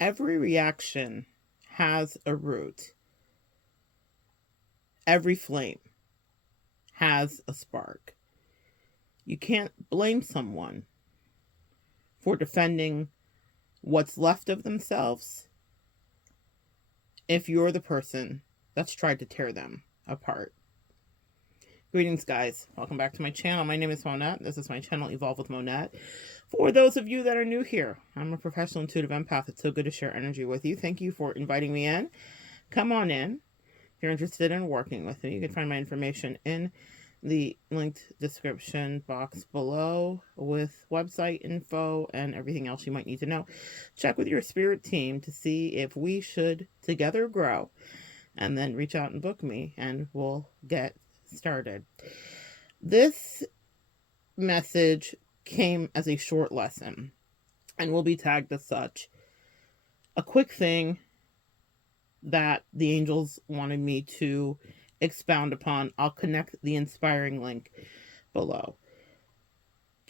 Every reaction has a root. Every flame has a spark. You can't blame someone for defending what's left of themselves if you're the person that's tried to tear them apart. Greetings, guys. Welcome back to my channel. My name is Monette. This is my channel, Evolve with Monette. For those of you that are new here, I'm a professional intuitive empath. It's so good to share energy with you. Thank you for inviting me in. Come on in. If you're interested in working with me, you can find my information in the linked description box below with website info and everything else you might need to know. Check with your spirit team to see if we should together grow, and then reach out and book me and we'll get started. This message came as a short lesson and will be tagged as such. A quick thing that the angels wanted me to expound upon. I'll connect the inspiring link below.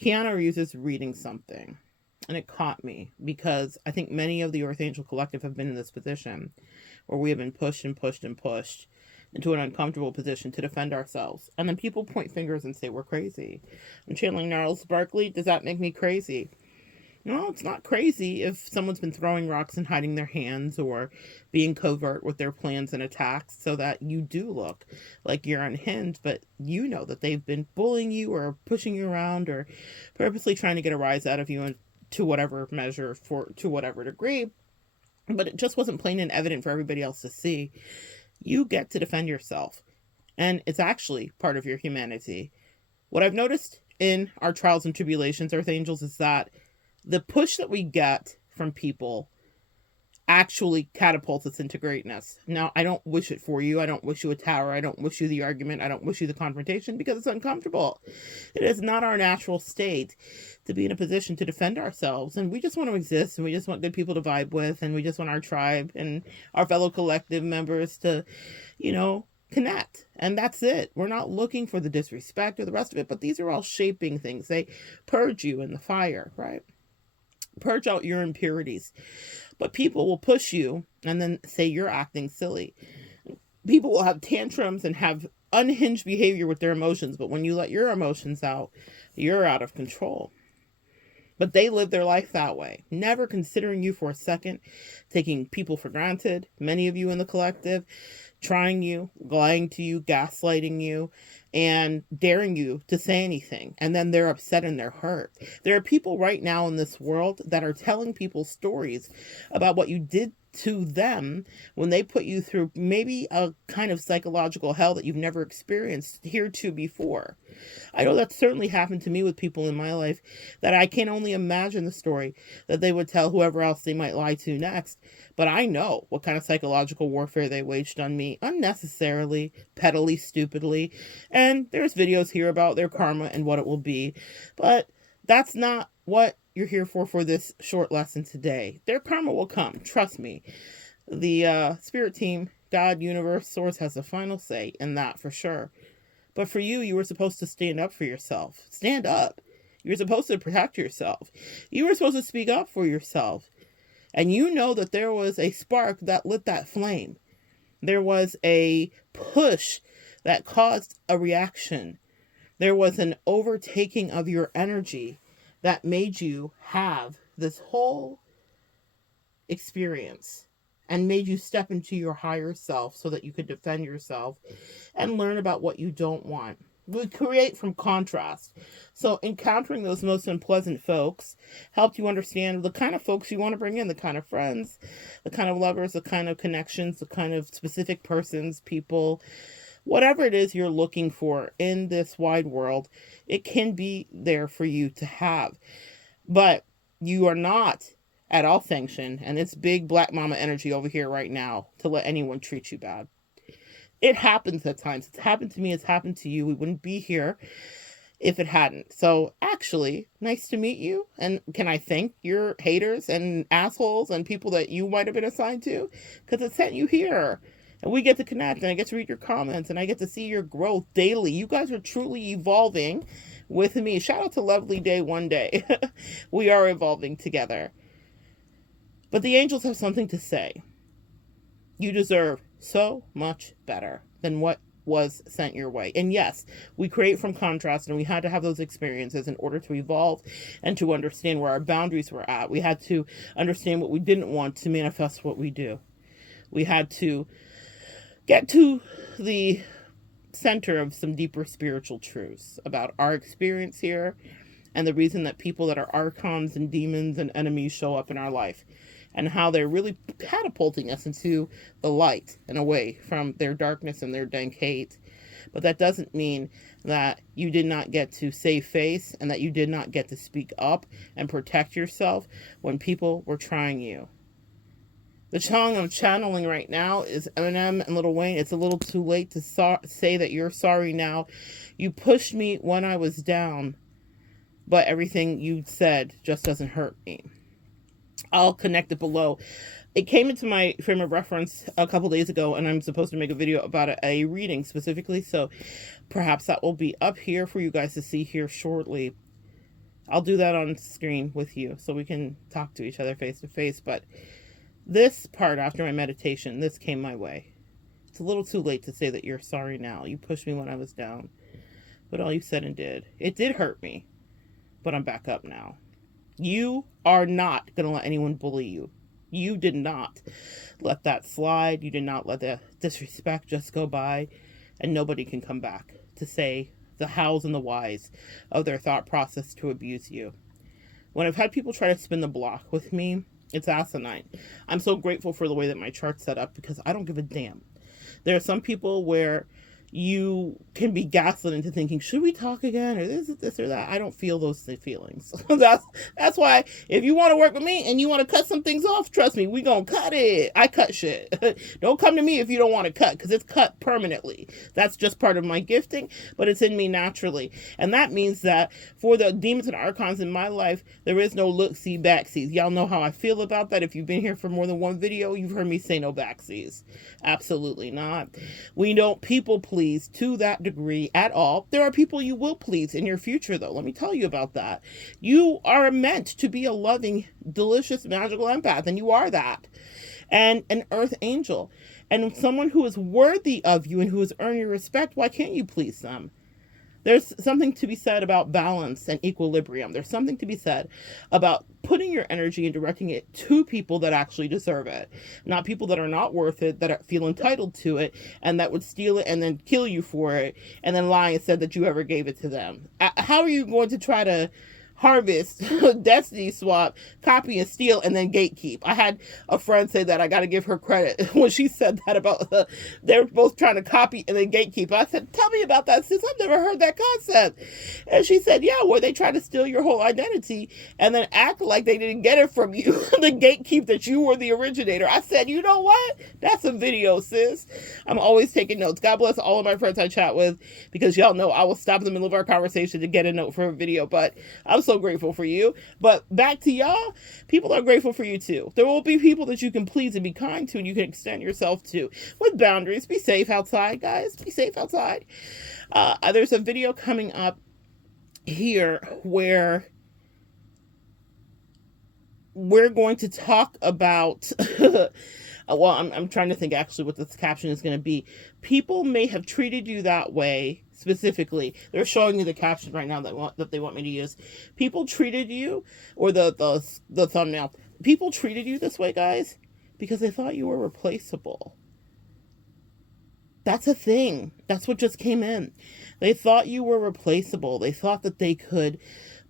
Kiana uses reading something, and it caught me because I think many of the Earth Angel Collective have been in this position where we have been pushed and pushed and pushed into an uncomfortable position to defend ourselves. And then people point fingers and say we're crazy. I'm channeling Gnarls Barkley. Does that make me crazy? No, it's not crazy if someone's been throwing rocks and hiding their hands or being covert with their plans and attacks so that you do look like you're unhinged, but you know that they've been bullying you or pushing you around or purposely trying to get a rise out of you to whatever measure, to whatever degree, but it just wasn't plain and evident for everybody else to see. You get to defend yourself, and it's actually part of your humanity. What I've noticed in our trials and tribulations, Earth Angels, is that the push that we get from people actually catapults us into greatness. Now, I don't wish it for you. I don't wish you a tower. I don't wish you the argument. I don't wish you the confrontation because it's uncomfortable. It is not our natural state to be in a position to defend ourselves. And we just want to exist, and we just want good people to vibe with, and we just want our tribe and our fellow collective members to, connect. And that's it. We're not looking for the disrespect or the rest of it, but these are all shaping things. They purge you in the fire, right? Purge out your impurities. But people will push you and then say you're acting silly. People will have tantrums and have unhinged behavior with their emotions, but when you let your emotions out, you're out of control. But they live their life that way, never considering you for a second, taking people for granted, many of you in the collective, trying you, lying to you, gaslighting you, and daring you to say anything. And then they're upset and they're hurt. There are people right now in this world that are telling people stories about what you did to them when they put you through maybe a kind of psychological hell that you've never experienced hereto before. I know that certainly happened to me with people in my life that I can only imagine the story that they would tell whoever else they might lie to next. But I know what kind of psychological warfare they waged on me unnecessarily, pettily, stupidly. And there's videos here about their karma and what it will be. But that's not what you're here for this short lesson today. Their karma will come. Trust me. The spirit team, God, universe, source has the final say in that for sure. But for you, you were supposed to stand up for yourself. Stand up. You were supposed to protect yourself. You were supposed to speak up for yourself. And you know that there was a spark that lit that flame. There was a push that caused a reaction. There was an overtaking of your energy that made you have this whole experience and made you step into your higher self so that you could defend yourself and learn about what you don't want. We create from contrast. So encountering those most unpleasant folks helped you understand the kind of folks you want to bring in, the kind of friends, the kind of lovers, the kind of connections, the kind of specific persons, people, whatever it is you're looking for in this wide world, it can be there for you to have. But you are not at all sanctioned, and it's big black mama energy over here right now to let anyone treat you bad. It happens at times. It's happened to me. It's happened to you. We wouldn't be here if it hadn't. So actually, nice to meet you. And can I thank your haters and assholes and people that you might have been assigned to? Because it sent you here. And we get to connect, and I get to read your comments, and I get to see your growth daily. You guys are truly evolving with me. Shout out to Lovely Day One Day. We are evolving together. But the angels have something to say. You deserve so much better than what was sent your way. And yes, we create from contrast, and we had to have those experiences in order to evolve and to understand where our boundaries were at. We had to understand what we didn't want to manifest what we do. We had to get to the center of some deeper spiritual truths about our experience here and the reason that people that are archons and demons and enemies show up in our life, and how they're really catapulting us into the light and away from their darkness and their dank hate. But that doesn't mean that you did not get to save face and that you did not get to speak up and protect yourself when people were trying you. The song I'm channeling right now is Eminem and Lil Wayne. It's a little too late to say that you're sorry now. You pushed me when I was down, but everything you said just doesn't hurt me. I'll connect it below. It came into my frame of reference a couple days ago, and I'm supposed to make a video about a reading specifically, so perhaps that will be up here for you guys to see here shortly. I'll do that on screen with you so we can talk to each other face to face, but this part after my meditation, this came my way. It's a little too late to say that you're sorry now. You pushed me when I was down, but all you said and did, it did hurt me, but I'm back up now. You are not going to let anyone bully you. You did not let that slide. You did not let the disrespect just go by, and nobody can come back to say the hows and the whys of their thought process to abuse you. When I've had people try to spin the block with me, it's asinine. I'm so grateful for the way that my chart's set up because I don't give a damn. There are some people where you can be gaslit into thinking, should we talk again, or this or that. I don't feel those feelings. That's why if you want to work with me and you want to cut some things off, trust me, we gonna cut it. I cut shit. Don't come to me if you don't want to cut, because it's cut permanently. That's just part of my gifting, but it's in me naturally. And that means that for the demons and archons in my life, there is no look-see, backsies. Y'all know how I feel about that. If you've been here for more than one video, you've heard me say no backsies. Absolutely not. We don't people please to that degree at all. There are people you will please in your future, though. Let me tell you about that. You are meant to be a loving, delicious, magical empath, and you are that. And an earth angel. And someone who is worthy of you and who has earned your respect, why can't you please them? There's something to be said about balance and equilibrium. There's something to be said about putting your energy and directing it to people that actually deserve it, not people that are not worth it, that feel entitled to it, and that would steal it and then kill you for it, and then lie and said that you ever gave it to them. How are you going to try to harvest, destiny swap, copy and steal, and then gatekeep? I had a friend say that. I got to give her credit when she said that about they're both trying to copy and then gatekeep. I said, tell me about that, sis. I've never heard that concept. And she said, yeah, where they try to steal your whole identity and then act like they didn't get it from you, the gatekeep that you were the originator. I said, you know what? That's a video, sis. I'm always taking notes. God bless all of my friends I chat with, because y'all know I will stop in the middle of our conversation to get a note for a video, but I'm so grateful for you. But back to y'all, people are grateful for you too. There will be people that you can please and be kind to and you can extend yourself to with boundaries. Be safe outside, guys. Be safe outside. There's a video coming up here where we're going to talk about well, I'm trying to think actually what this caption is going to be. People may have treated you that way. Specifically, they're showing you the caption right now that they want me to use. People treated you, or the thumbnail. People treated you this way, guys, because they thought you were replaceable. That's a thing. That's what just came in. They thought you were replaceable. They thought that they could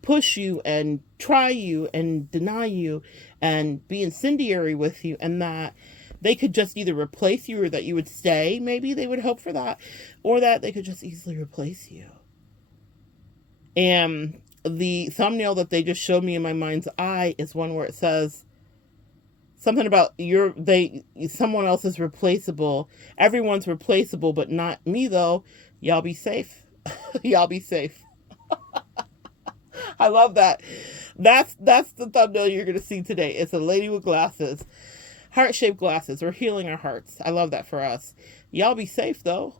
push you and try you and deny you and be incendiary with you, and that they could just either replace you or that you would stay. Maybe they would hope for that, or that they could just easily replace you. And the thumbnail that they just showed me in my mind's eye is one where it says something about someone else is replaceable. Everyone's replaceable, but not me though. Y'all be safe. Y'all be safe. I love that. That's the thumbnail you're going to see today. It's a lady with glasses. Heart-shaped glasses. We're healing our hearts. I love that for us. Y'all be safe, though.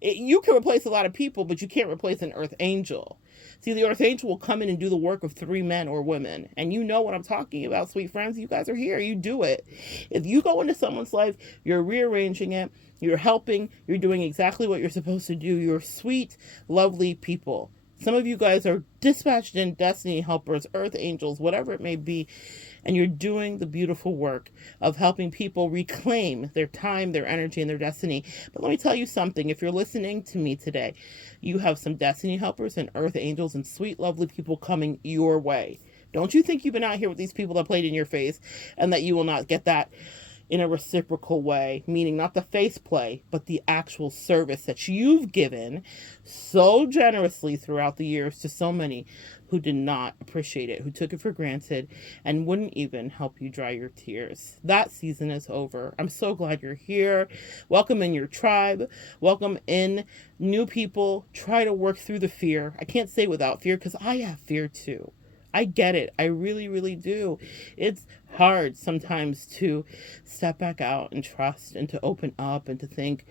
You can replace a lot of people, but you can't replace an earth angel. See, the Earth Angel will come in and do the work of 3 men or women. And you know what I'm talking about, sweet friends. You guys are here. You do it. If you go into someone's life, you're rearranging it. You're helping. You're doing exactly what you're supposed to do. You're sweet, lovely people. Some of you guys are dispatched in destiny helpers, earth angels, whatever it may be, and you're doing the beautiful work of helping people reclaim their time, their energy, and their destiny. But let me tell you something. If you're listening to me today, you have some destiny helpers and earth angels and sweet, lovely people coming your way. Don't you think you've been out here with these people that played in your face and that you will not get that in a reciprocal way, meaning not the face play, but the actual service that you've given so generously throughout the years to so many who did not appreciate it, who took it for granted and wouldn't even help you dry your tears. That season is over. I'm so glad you're here. Welcome in your tribe. Welcome in new people. Try to work through the fear. I can't say without fear because I have fear too. I get it. I really, really do. It's hard sometimes to step back out and trust and to open up and to think,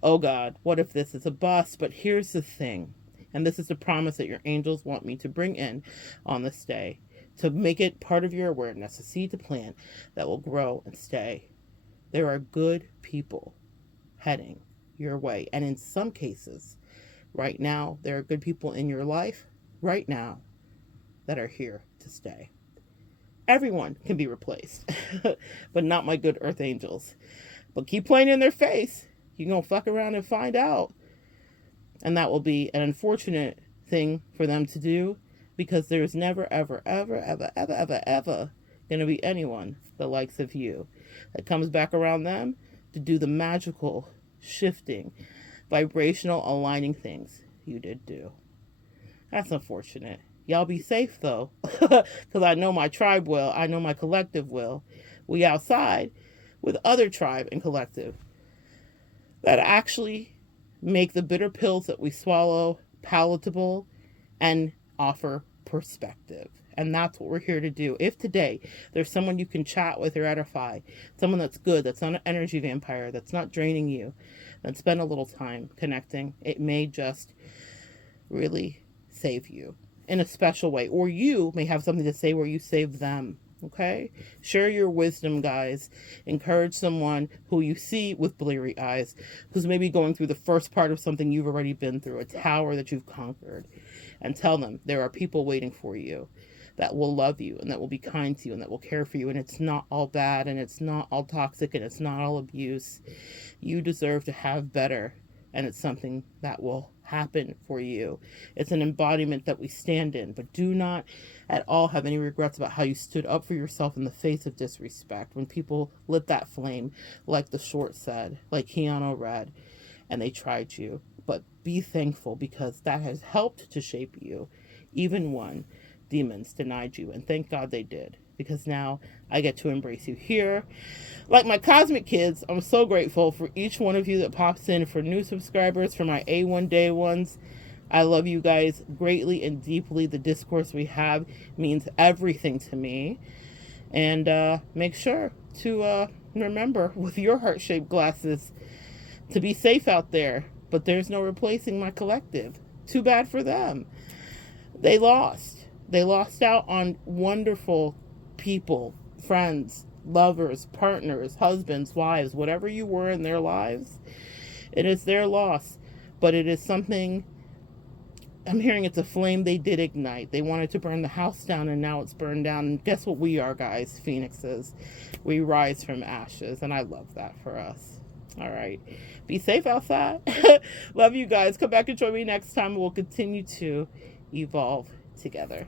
oh God, what if this is a bust? But here's the thing, and this is the promise that your angels want me to bring in on this day, to make it part of your awareness, a seed to plant that will grow and stay. There are good people heading your way. And in some cases, right now, there are good people in your life right now that are here to stay. Everyone can be replaced, but not my good earth angels. But keep playing in their face. You're going to fuck around and find out. And that will be an unfortunate thing for them to do, because there's never, ever, ever, ever, ever, ever, ever going to be anyone the likes of you that comes back around them to do the magical shifting, vibrational aligning things you did do. That's unfortunate. Y'all be safe, though, because I know my tribe will. I know my collective will. We outside with other tribe and collective that actually make the bitter pills that we swallow palatable and offer perspective. And that's what we're here to do. If today there's someone you can chat with or edify, someone that's good, that's not an energy vampire, that's not draining you, then spend a little time connecting. It may just really save you in a special way, or you may have something to say where you save them. Okay, share your wisdom, guys. Encourage someone who you see with bleary eyes, who's maybe going through the first part of something you've already been through, a tower that you've conquered, and tell them there are people waiting for you that will love you and that will be kind to you and that will care for you. And it's not all bad, and it's not all toxic, and it's not all abuse. You deserve to have better, and it's something that will happen for you. It's an embodiment that we stand in, but do not at all have any regrets about how you stood up for yourself in the face of disrespect when people lit that flame, like the short said, like Keanu read, and they tried you. But be thankful, because that has helped to shape you, even when demons denied you. And thank God they did, because now I get to embrace you here. Like my cosmic kids, I'm so grateful for each one of you that pops in, for new subscribers, for my A1 day ones. I love you guys greatly and deeply. The discourse we have means everything to me. And make sure to remember with your heart-shaped glasses to be safe out there. But there's no replacing my collective. Too bad for them. They lost. They lost out on wonderful people, friends, lovers, partners, husbands, wives, whatever you were in their lives. It is their loss, but it is something, I'm hearing it's a flame they did ignite. They wanted to burn the house down, and now it's burned down. And guess what we are, guys? Phoenixes. We rise from ashes, and I love that for us. All right. Be safe outside. Love you guys. Come back and join me next time. We'll continue to evolve together.